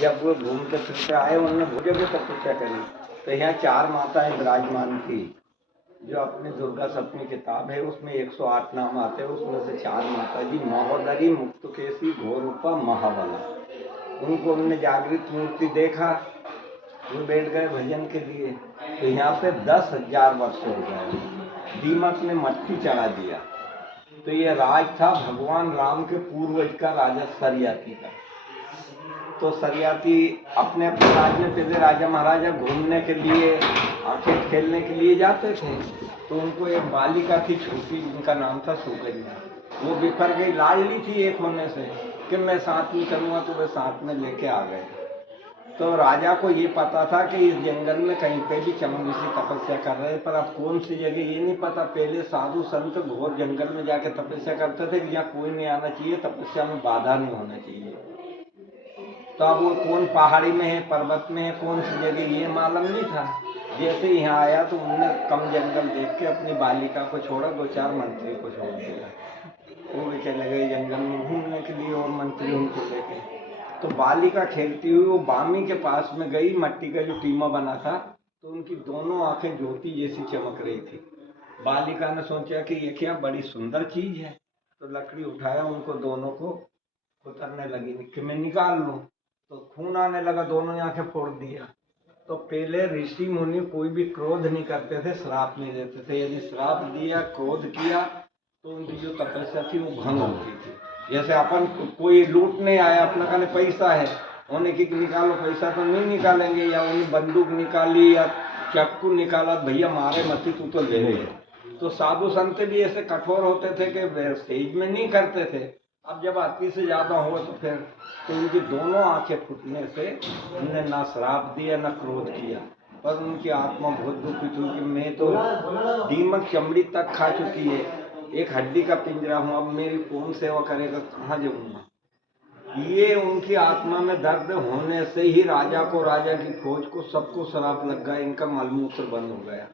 जब वो घूमते फिरते आए उन्होंने भोजों की तपस्या करी। तो यहाँ 4 माताएं विराजमान थी। जो अपनी दुर्गा सप्तमी किताब है उसमें 108 नाम आते हैं, उसमें से 4 माता जी महोदरी, मुक्तकेशी, घोरूपा, महाबला। उनको हमने जागृत मूर्ति देखा, वो बैठ गए भजन के लिए। तो यहाँ पे 10,000 वर्ष हो गए। दीमक ने मट्टी चढ़ा दिया। तो ये राज था भगवान राम के पूर्वज का, राजा सरियाती का। तो सरियाती अपने अपने राज्य में पहले राजा महाराजा घूमने के लिए, आंखें खेलने के लिए जाते थे। तो उनको एक बालिका थी छोटी, जिनका नाम था सुकन्या। वो बिखर गई, लाडली थी एक होने से, कि मैं साथ में चलूंगा, तो वे साथ में लेके आ गए। तो राजा को ये पता था कि इस जंगल में कहीं पे भी चमन ऋषि तपस्या कर रहे हैं, पर अब कौन सी जगह ये नहीं पता। पहले साधु संत घोर जंगल में जाके तपस्या करते थे कि यहाँ कोई नहीं आना चाहिए, तपस्या में बाधा नहीं होना चाहिए। तो अब वो कौन पहाड़ी में है, पर्वत में है, कौन सी जगह ये मालूम नहीं था। जैसे यहाँ आया तो उन्होंने कम जंगल देख के अपनी बालिका को छोड़ा, 2-4 मंत्री को छोड़ दिया। वो भी चले गए जंगल में घूमने के लिए और मंत्री उनको लेके। तो बालिका खेलती हुई वो बामी के पास में गई, मट्टी का जो टीमा बना था। तो उनकी दोनों आंखें ज्योति जैसी चमक रही थी। बालिका ने सोचा कि ये क्या बड़ी सुंदर चीज है। तो लकड़ी उठाया, उनको दोनों को उतरने लगी कि मैं निकाल लूं। तो खून आने लगा, दोनों आंखें फोड़ दिया। तो पहले ऋषि मुनि कोई भी क्रोध नहीं करते थे, श्राप नहीं देते थे। यदि श्राप दिया, क्रोध किया, तो उनकी जो तपस्या थी वो भंग होती थी। जैसे अपन कोई लूटने आया, अपना कहने पैसा है, उन्हें कि निकालो पैसा, तो नहीं निकालेंगे। या उन्हें बंदूक निकाली या चाकू निकाला, भैया मारे मत, तू तो ले ले। तो साधु संत भी ऐसे कठोर होते थे कि सेज में नहीं करते थे। अब जब अति से ज्यादा हुआ तो फिर तो उनकी दोनों आंखें फूटने से उन्होंने ना श्राप दिया ना क्रोध किया। पर उनकी आत्मा बहुत दुखित हुई कि मैं तो दीमक चमड़ी तक खा चुकी है, एक हड्डी का पिंजरा हूं, अब मेरी कौन सेवा करेगा, कहाँ जाऊंगा। ये उनकी आत्मा में दर्द होने से ही राजा को, राजा की फौज को, सबको श्राप लग गया। इनका मलमूत्र बंद हो गया।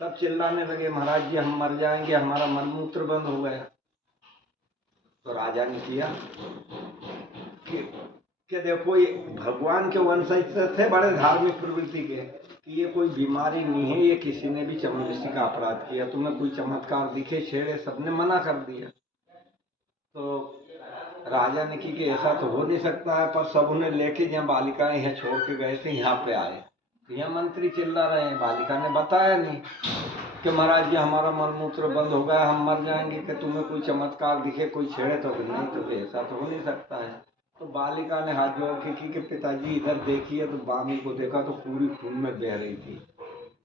सब चिल्लाने लगे, महाराज जी हम मर जाएंगे, हमारा मलमूत्र बंद हो गया। तो राजा ने किया कि देखो, ये भगवान के वंशज थे, बड़े धार्मिक प्रवृत्ति के, कि ये कोई बीमारी नहीं है, ये किसी ने भी चमन ऋषि का अपराध किया। तुम्हें कोई चमत्कार दिखे, छेड़े, सबने मना कर दिया। तो राजा ने की कि ऐसा तो हो नहीं सकता है। पर सब उन्हें लेके जहाँ बालिकाएं यहाँ छोड़ के गए थे, यहाँ पे आए। तो यहाँ मंत्री चिल्ला रहे हैं, बालिका ने बताया नहीं कि महाराज जी हमारा मलमूत्र बंद हो गया, हम मर जाएंगे, कि तुम्हें कोई चमत्कार दिखे, कोई छेड़े। तो नहीं, तो ऐसा तो हो नहीं सकता है। तो बालिका ने हाथ जोड़ के की कि पिताजी इधर देखिए। तो बामी को देखा तो पूरी खून में बह रही थी।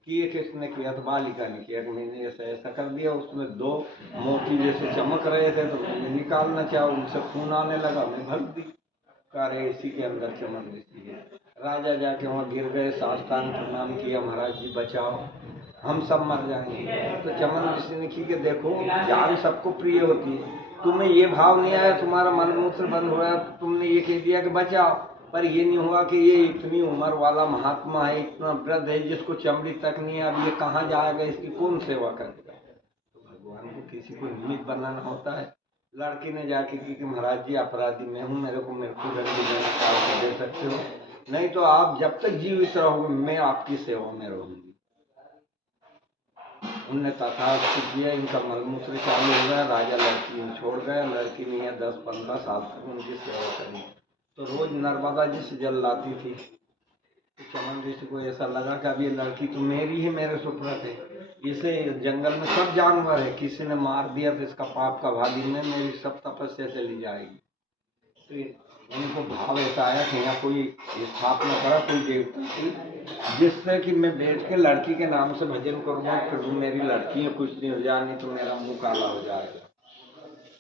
कि ये किसने किया? तो बालिका ने किया कि मैंने ऐसा ऐसा कर दिया। उसमें 2 मोती जैसे चमक रहे थे, तो मैंने निकालना चाहा, उनसे खून आने लगा, मैं भग दी। कह रहे इसी के अंदर चमन ऋषि है। राजा जाके वहाँ गिर गए, साष्टांग प्रणाम किया, महाराज जी बचाओ, हम सब मर जाएंगे। तो चमन ऋषि ने की कि देखो, जान सबको प्रिय होती है, तुम्हें ये भाव नहीं आया, तुम्हारा मलमूत्र बंद हो गया, तुमने ये कह दिया कि बचाओ। पर ये नहीं हुआ कि ये इतनी उम्र वाला महात्मा है, इतना वृद्ध है, जिसको चमड़ी तक नहीं है, अब ये कहाँ जाएगा, इसकी कौन सेवा करेगा। तो भगवान को किसी को निमित्त बनाना होता है। लड़की ने जाके की कि महाराज जी अपराधी मैं हूँ, मेरे को मृत्यु दंड दे सकते हो, नहीं तो आप जब तक जीवित रहोगे मैं आपकी सेवा में रहूंगी। उनने तथास्तु किया, इनका मलमूत्र चालू हो गया। राजा लड़की में छोड़ गया, लड़की ने यह 10-15 साल तक उनकी सेवा करी। तो रोज नर्मदा जी से जल लाती थी। तो चमन ऋषि को ऐसा लगा कि अब ये लड़की तो मेरी ही, मेरे सुपुत्र है, इसे जंगल में सब जानवर है, किसी ने मार दिया तो इसका पाप का भागी में मेरी सब तपस्या चली जाएगी। तो उनको भाव ऐसा आया कि यहाँ कोई स्थापना करा, कोई देवता की, जिससे कि मैं बैठ के लड़की के नाम से भजन करूँगा, प्रभु मेरी लड़की है, कुछ नहीं हो जाए, नहीं तो मेरा मुंह काला हो जाएगा।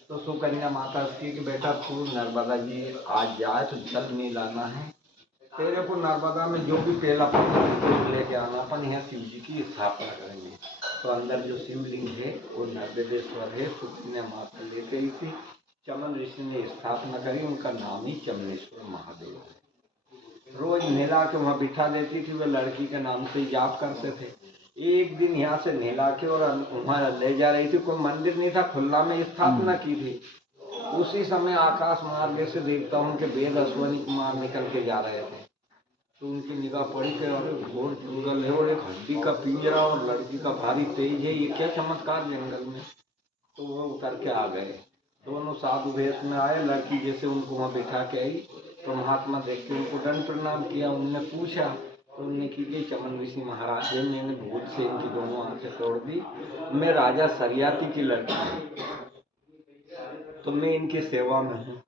तो सुकन्या माता की कि बेटा तू नर्मदा जी आज जाए तो जल नहीं लाना है, तेरे को नर्मदा में जो भी पेला पत्थर लेके आना, अपन यहाँ शिव जी की स्थापना करेंगे। तो अंदर जो शिवलिंग है वो नर्मदेश्वर है, सुकन्या माता लेके आई थी। चमन ऋषि ने स्थापना करी, उनका नाम ही चमनेश्वर महादेव है। रोज नहला के वहाँ बिठा देती थी, वे लड़की के नाम से जाप करते थे। एक दिन यहाँ से नहला के और वहाँ ले जा रही थी, कोई मंदिर नहीं था, खुला में स्थापना की थी। उसी समय आकाश मार्ग से देवताओं के वेद अश्वनी कुमार निकल के जा रहे थे। तो उनकी निगाह पड़ी कि अरे घोर जंगल है और एक हड्डी का पिंजरा और लड़की का भारी तेज है, ये क्या चमत्कार जंगल में। तो वो उतर के आ गए। दोनों साधु वेश में आए। लड़की जैसे उनको वहाँ बिठा के आई तो महात्मा देख के उनको दंड प्रणाम किया। उनने पूछा तो उनने की गई, चमन ऋषि महाराज जी, मैंने भूत से इनकी दोनों आंखें तोड़ दी। मैं राजा सरियाती की लड़की हूँ, तो मैं इनकी सेवा में हूँ।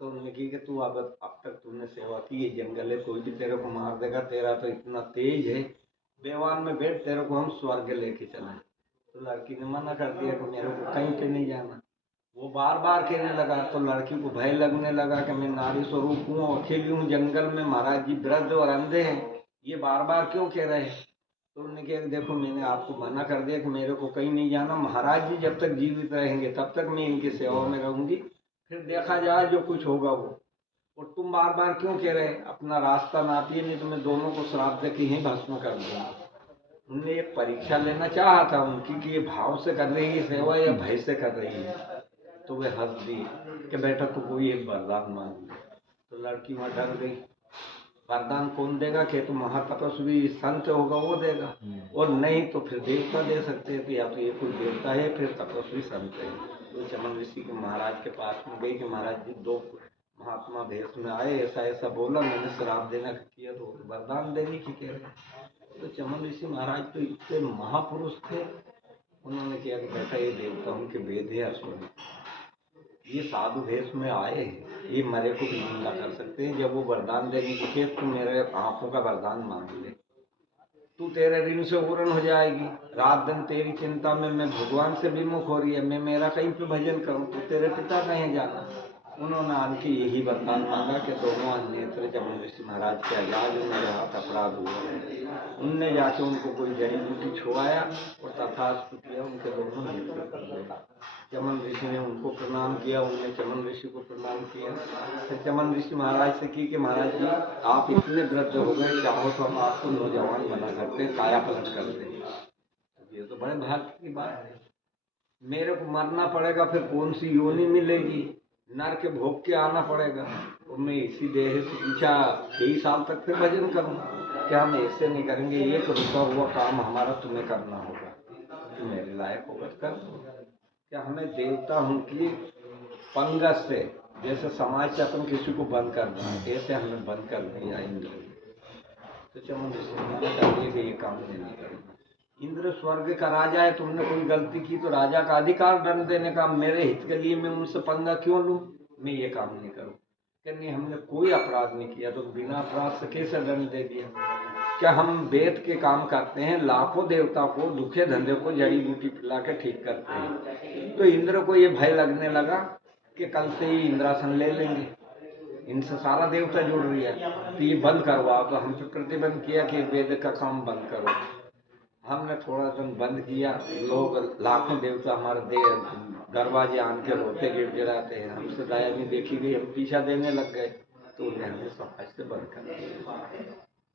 तो उन्होंने की कि तू अब तक तुमने सेवा की, ये जंगल है, कोई भी तेरे को मार देगा, तेरा तो इतना तेज है, बेवान में बैठ, तेरे को हम स्वर्ग लेके चले। तो लड़की ने मना कर दिया कि मेरे को कहीं पे नहीं जाना। वो बार बार कहने लगा तो लड़की को भय लगने लगा कि मैं नारी स्वरूप हूँ, अकेली हूँ जंगल में, महाराज जी वृद्ध और अंधे हैं, ये बार बार क्यों कह रहे हैं। तो उन्होंने कहा देखो मैंने आपको मना कर दिया कि मेरे को कहीं नहीं जाना, महाराज जी जब तक जीवित रहेंगे तब तक मैं इनकी सेवा में रहूंगी, फिर देखा जाए जो कुछ होगा वो। और तुम बार बार क्यों कह रहे, अपना रास्ता नापिए, नहीं तो मैं दोनों को श्राप दे के ही भस्म कर दूंगा। उनने एक परीक्षा लेना चाहा था उनकी कि ये भाव से कर रही है सेवा या भय से कर रही है। तो वे हंस दी कि बेटा तू कोई एक वरदान मांग ले। तो लड़की वहां डर गई। वरदान कौन देगा कि तो महातपस्वी संत होगा वो देगा, और नहीं तो फिर देवता दे सकते हैं, तो या तो ये कोई देवता है फिर तपस्वी संत है। तो चमन ऋषि के महाराज के पास में गई कि महाराज जी दो महात्मा भेष में आए, ऐसा ऐसा बोला, मैंने श्राप देना किया तो वरदान देने की कह रहे। तो चमन ऋषि महाराज तो इतने महापुरुष थे, उन्होंने किया कि बेटा ये देवताओं के वेद है अश्वनी, ये साधु भेष में आए, ये मरे को भी जिंदा कर सकते हैं। जब वो वरदान देने की थे तू मेरे आंखों का वरदान मांग ले, तू तेरे ऋण से पूर्ण हो जाएगी। रात दिन तेरी चिंता में मैं भगवान से विमुख हो रही है, मैं मेरा कहीं पे भजन करूं, तो तेरे पिता कहीं जाना। उन्होंने आनके यही वरदान मांगा कि दोनों नेत्र चमन ऋषि महाराज के इलाज उनके हाथ अपराध हुआ। उनने जाके उनको कोई जड़ी बूटी छुआया और तथास्तु किया, उनके दोनों नेत्र कर दिया। चमन ऋषि ने उनको प्रणाम किया, उनने चमन ऋषि को प्रणाम किया। फिर चमन ऋषि महाराज से की कि महाराज जी आप इतने वृद्ध हो गए, चाहो तो हम आपको नौजवान बना सकते हैं, काया पलट कर दें। ये तो बड़े भाग्य की बात है। मेरे को मरना पड़ेगा, फिर कौन सी योनि मिलेगी, नर के भोग के आना पड़ेगा, और मैं इसी देह से पूछा कई साल तक फिर भजन करूँ। क्या हम ऐसे नहीं करेंगे, एक रुका हुआ काम हमारा तुम्हें करना होगा, तुम मेरे लायक होगा कर दो। क्या हमें देवता उनकी पंगत से, जैसे समाज से अपन किसी को बंद कर दें, ऐसे हमें बंद कर दिया इंद्र ने। तो चमन ऋषि कर दिए कि ये काम नहीं करेंगे। इंद्र स्वर्ग का राजा है, तुमने कोई गलती की तो राजा का अधिकार दंड देने का, मेरे हित के लिए मैं उनसे पंगा क्यों लूं, मैं ये काम नहीं करूं। नहीं हमने कोई अपराध नहीं किया, तो बिना अपराध से कैसे दंड दे दिया। क्या हम वेद के काम करते हैं, लाखों देवता को दुखे धंधे को जड़ी बूटी पिला के ठीक करते हैं। तो इंद्र को ये भय लगने लगा कि कल से ही इंद्रासन ले लेंगे, इनसे सारा देवता जुड़ रही है, तो ये बंद करवाओ। तो हम पे प्रतिबंध किया कि वेद का काम बंद करो। हमने थोड़ा दिन बंद किया, लोग लाखों देवता हमारे दरवाजे आन के रोते गिड़गिड़ाते हैं, हमसे दया नहीं देखी गई, हम पीछा देने लग गए, तो उन्हें हमें समाज से बंद कर दिया।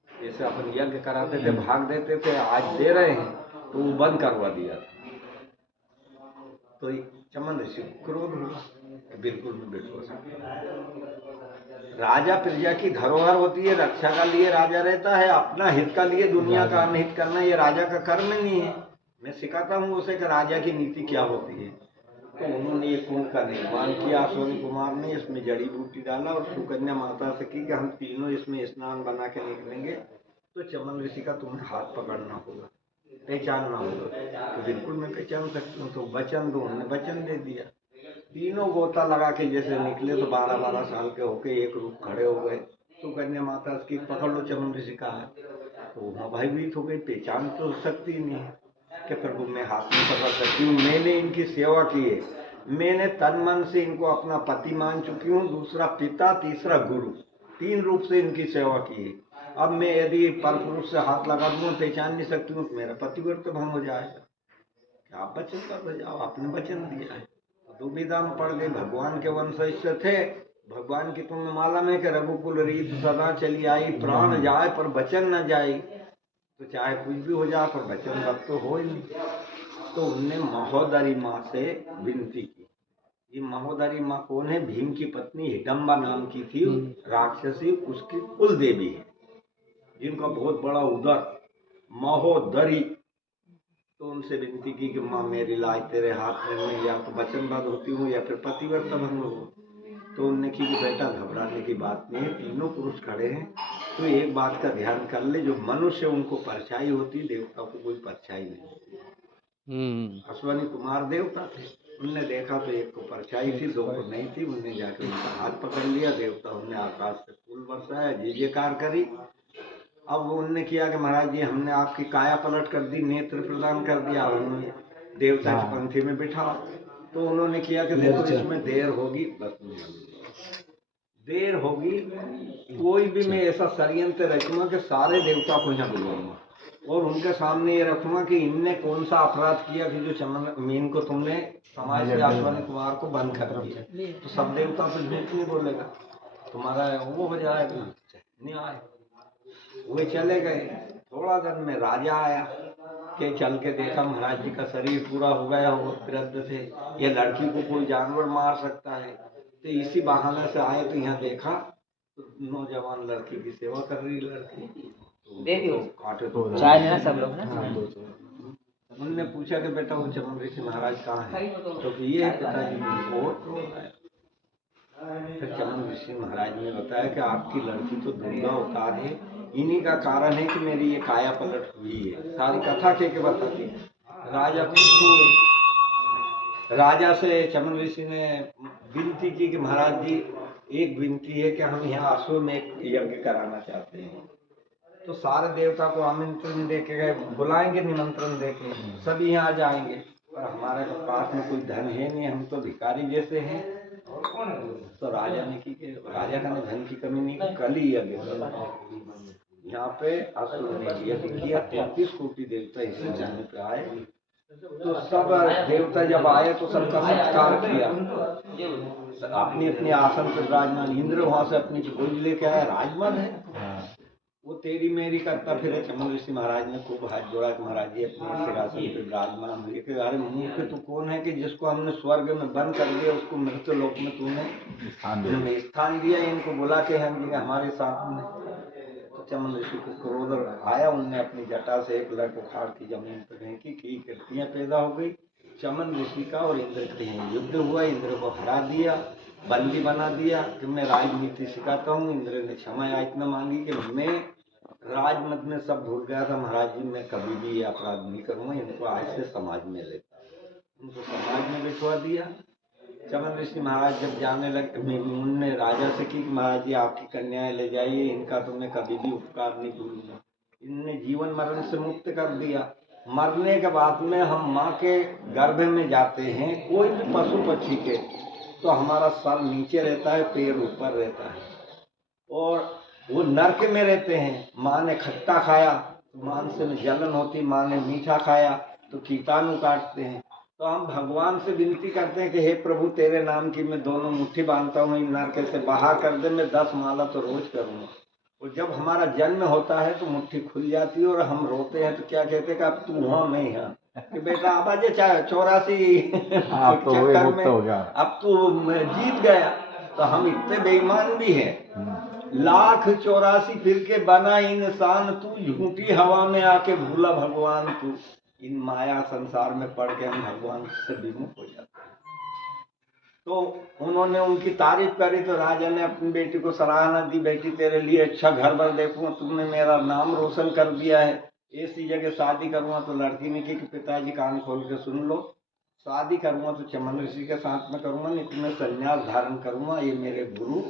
जैसे अपन यज्ञ कराते थे भाग देते थे, आज दे रहे हैं तो वो बंद करवा दिया था। तो चमन ऋषि क्रोध हुआ, बिल्कुल भी बिल्कुल राजा प्रजा की धरोहर होती है, रक्षा का लिए राजा रहता है, अपना हित का लिए दुनिया का अनहित करना ये राजा का कर्म नहीं है। मैं सिखाता हूँ उसे कि राजा की नीति क्या होती है। तो उन्होंने ये कुंड का निर्माण किया, अश्वनी कुमार ने इसमें जड़ी बूटी डाला और सुकन्या माता से की कि हम तीनों इसमें स्नान बना के निकलेंगे, तो चमन ऋषि का तुम्हें हाथ पकड़ना होगा, पहचानना होगा। तो बिल्कुल मैं पहचान सकती हूँ, तो वचन दो, उन्होंने वचन दे दिया। तीनों गोता लगा के जैसे निकले तो 12-12 साल के होके एक रूप खड़े हो गए। तो कन्या माता की पकड़ लो चमन ऋषि का हाथ, तो वहाँ भयभीत हो गई, पहचान तो सकती नहीं कि प्रभु मैं हाथ में पकड़ सकती हूँ, मैंने इनकी सेवा की है, मैंने तन मन से इनको अपना पति मान चुकी हूँ, दूसरा पिता, तीसरा गुरु, 3 रूप से इनकी सेवा की है। अब मैं यदि परपुरुष से हाथ लगा दूँ, पहचान नहीं सकती हूँ, तो मेरा पतिव्रत भंग हो जाएगा। क्या आप वचन कर बजाओ, आपने वचन दिया है। दुविधा में पड़ गई, भगवान के वंशज थे, भगवान की तुम्हें मालूम है कि रघुकुल रीत सदा चली आई, प्राण जाए पर वचन न जाए, तो चाहे कुछ भी हो जाए पर वचन रब तो हो ही नहीं। तो उनने महोदरी माँ से विनती की, ये महोदरी माँ कौन है? भीम की पत्नी हिडम्बा नाम की थी, राक्षसी, उसकी कुल देवी है, जिनका बहुत बड़ा उदर, महोदरी। तो उनसे विनती की कि माँ मेरी लाज तेरे हाथ में, मैं या तो वचनबद्ध होती हूँ या फिर पतिव्रता भंग हो। तो उनने की कि बेटा घबराने की बात नहीं है, तीनों पुरुष खड़े हैं, तो एक बात का ध्यान कर ले, जो मनुष्य उनको परछाई होती, देवता को कोई परछाई नहीं। अश्वनी कुमार देवता थे, उनने देखा तो एक को परछाई थी, दो को नहीं थी। उनने जाकर उनका हाथ पकड़ लिया, देवता ने आकाश से फूल बरसाया, जय जयकार करी। अब उनने किया कि महाराज जी हमने आपकी काया पलट कर दी, नेत्र प्रदान कर दिया, हमने देवता की पंक्ति में बिठा। तो उन्होंने किया कि देखो इसमें देर होगी, बस देर होगी, कोई भी मैं ऐसा षड्यंत्र रचूंगा कि सारे देवता को यहाँ बुलाऊंगा और उनके सामने ये रखूंगा कि इनने कौन सा अपराध किया कि जो चमन मीन को तुमने समाज से अश्वनी कुमार को बंद कर दिया। तो सब देवता तो झूठ नहीं बोलेगा, तुम्हारा वो हो जाएगा न्याय। वे चले गए। थोड़ा दिन में राजा आया के चल के देखा महाराज जी का शरीर पूरा हो गया हो वृद्ध थे, ये लड़की को कोई जानवर मार सकता है। तो इसी बहाने से आए तो यहाँ देखा तो नौजवान लड़की की सेवा कर रही लड़की, तो काटे तो चाय लेना सब लोग ना। उनने पूछा कि बेटा वो चमन ऋषि महाराज कहाँ है? तो ये है पिताजी बहुत रो रहा है। फिर चमन ऋषि महाराज ने बताया कि आपकी लड़की तो दुर्गा अवतार है, इन्हीं का कारण है कि मेरी ये काया पलट हुई है। सारी कथा के बताती। राजा खुश हुए। राजा से चमन ऋषि ने विनती की कि महाराज जी एक विनती है कि हम यहाँ अश्वमेध एक यज्ञ कराना चाहते हैं। तो सारे देवता को आमंत्रण देके गए, बुलाएंगे निमंत्रण देके, सभी यहाँ जाएंगे, पर हमारे पास में कोई धन है नहीं, हम तो भिखारी जैसे हैं। तो राजा ने की कि राजा का धन की कमी नहीं, कल ही यज्ञ यहाँ पे अश्वमेध यज्ञ किया। 33 कोटि देवता इस जन्म पे आए। तो सब देवता जब आए तो सबका सत्कार किया, अपनी अपनी आसन पर विराजमान। इंद्र वहां से अपनी भोज लेके आया, राजमन है वो तेरी मेरी करता फिर। चमन ऋषि महाराज ने खूब हाथ जोड़ा कि महाराज जी अपने सिंहासन पे विराजमान हुए कि अरे मूर्ख तू कौन है कि जिसको हमने स्वर्ग में बंद कर दिया उसको मृत्यु लोक में तूने स्थान दिया, इनको बुला के हम हमारे साथ में। तो चमन ऋषि को क्रोध आया, उनने अपनी जटा से एक लट उखाड़ की जमीन पर फेंकी, की कृतियां पैदा हो गई। चमन ऋषि का और इंद्र के युद्ध हुआ, इंद्र को हरा दिया, बंदी बना दिया कि मैं राजनीति सिखाता हूँ। इंद्र ने क्षमा याचना मांगी कि मैं राजमत में सब भूल गया था महाराज जी, मैं कभी भी ये अपराध नहीं करूंगा, इनको आज से समाज में लेता। उनको समाज में बिठवा दिया। चमन ऋषि महाराज जब जाने लगे, उनने राजा से की कि महाराज जी आपकी कन्याएं ले जाइए, इनका तो मैं कभी भी उपकार नहीं भूलूंगा। इनने जीवन मरण से मुक्त कर दिया। मरने के बाद में हम माँ के गर्भ में जाते हैं, कोई भी पशु पक्षी के, तो हमारा सर नीचे रहता है, पैर ऊपर रहता है, और वो नरक में रहते हैं। माँ ने खट्टा खाया तो मांस में जलन होती, माँ ने मीठा खाया तो कीटाणु काटते हैं। तो हम भगवान से विनती करते हैं कि हे प्रभु तेरे नाम की मैं दोनों मुट्ठी बांधता हूँ, इन नरक से बाहर कर दे, मैं 10 माला तो रोज करूँगा। और जब हमारा जन्म होता है तो मुट्ठी खुल जाती है और हम रोते हैं तो क्या कहते हैं कि अब तू वहाँ मैं यहाँ, कि बेटा अब आज 84 चक्कर में अब तू जीत गया। तो हम इतने बेईमान भी हैं। 1,84 फिर के बना इंसान तू, झूठी हवा में आके भूला भगवान तू। इन माया संसार में पड़ के हम भगवान से विमुख हो जाते हैं। तो उन्होंने उनकी तारीफ करी तो राजा ने अपनी बेटी को सराहना दी, बेटी तेरे लिए अच्छा घर भर देखूंगा, तुमने मेरा नाम रोशन कर दिया है, ऐसी जगह शादी करूंगा। तो लड़की ने की कि पिताजी कान खोल के सुन लो, शादी करूंगा तो चमन ऋषि के साथ में करूंगा, नहीं तो मैं संन्यास धारण करूंगा, ये मेरे गुरु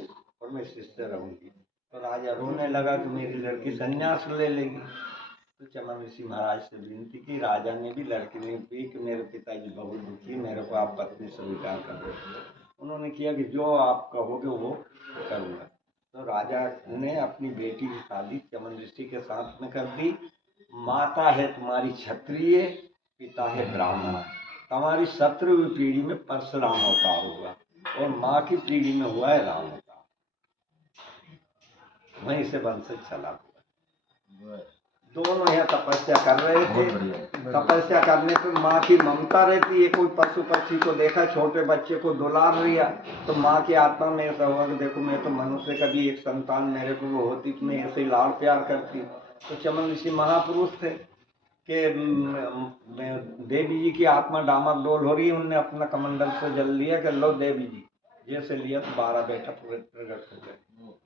और मैं शिष्य रहूंगी। तो राजा रोने लगा कि मेरी लड़की संन्यास ले लेगी। तो चमन ऋषि महाराज से विनती की, राजा ने भी, लड़की ने भी, कि मेरे पिताजी बहुत दुखी, मेरे को आप पत्नी स्वीकार कर दो। उन्होंने किया कि जो आप कहोगे वो करूँगा। तो राजा ने अपनी बेटी की शादी चमन ऋषि के साथ में कर दी। माता है तुम्हारी क्षत्रिय, पिता है ब्राह्मण, हमारी 17वीं पीढ़ी में परशुराम अवतार हुआ और माँ की पीढ़ी में हुआ है राम अवतार, वहीं से वंश चला हुआ। दोनों यहाँ तपस्या कर रहे बहुत थे। बढ़िया। तपस्या करने पर माँ की ममता रहती है, कोई पशु पक्षी को देखा छोटे बच्चे को दुलार लिया, तो माँ की आत्मा में ऐसा हुआ कि देखो मैं तो मनुष्य का भी एक संतान मेरे को वो होती तो मैं ऐसे ही लाड़ प्यार करती। तो चमन ऋषि महापुरुष थे कि देवी जी की आत्मा डामाडोल हो रही है, उनने अपना कमंडल से जल लिया कि लो देवी जी, जैसे लिया तो 12 बेटा प्रकट हो गए।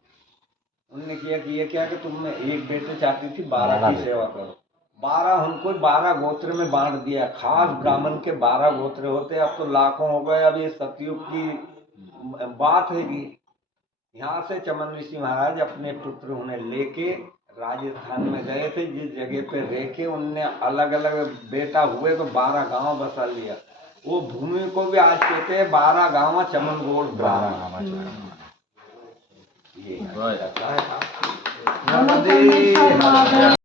उनने किया कि ये क्या कि तुम एक बेटे चाहती थी 12 की सेवा करो, 12 उनको 12 गोत्र में बांट दिया। खास ब्राह्मण के 12 गोत्र होते, अब तो लाखों हो गए। अब ये सतयुग की बात है कि यहाँ से चमन ऋषि महाराज अपने पुत्र उन्हें लेके राजस्थान में गए थे, जिस जगह पे रह के उनने अलग अलग बेटा हुए तो 12 गांव बसा लिया। वो भूमि को भी आज कहते हैं 12 गांव चमनगोड़। 12 गाँव ये बस। नर्मदे